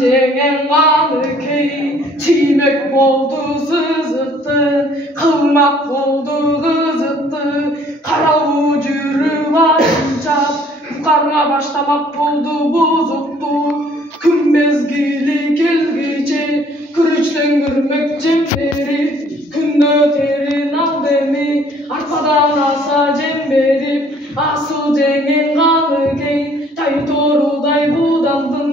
쟁행 많으케 치맥 болду сызыкты кылмак болду кызыкты карабу жүрүп ачынчап карңа баштамак болду бузукту күн мезгили келгиче күрүчтөн көрмөк жем берип күндө терин ал деми арпадан аса жем берип асуу жеңен каныкей тай торудай будандын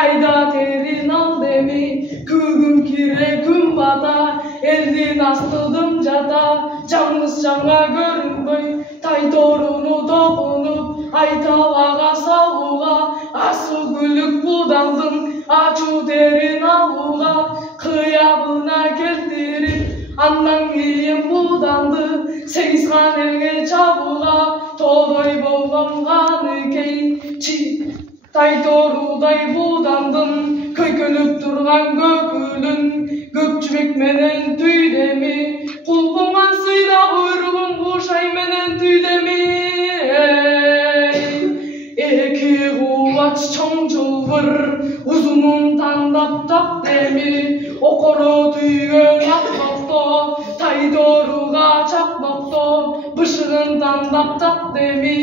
айда терин ал деми күгүм кире күн бата элдин астыдым жата жаңыз жаңа көрүнбөй тай торуну топунуп айталага салууга асуу күлүк будандын ачуу терин алууга кыябына келтирип андан кийин буданды 8 хан элге чабууга тоодой болгон каныкей тай торудай будандын көйкөнүп турган көкүлүн көк жибек менен түйдеми кулкуңан сыйда буйругун кушай менен түйдеми эки кубач чоң чылбыр узунун тандап так деми окоро түйгөн акбокто тай торуга чакмокто бышыгын тандап так деми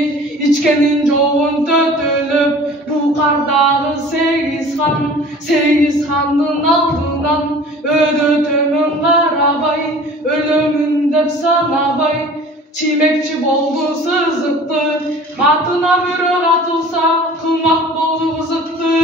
ичкенин жообун төтөлөп бул кардагы 8 хандын алдынан өдө төмөн карабай өлөмүн деп санабай чимекчи болду сызыкты атына бирөө атылса кылмак болду кызыкты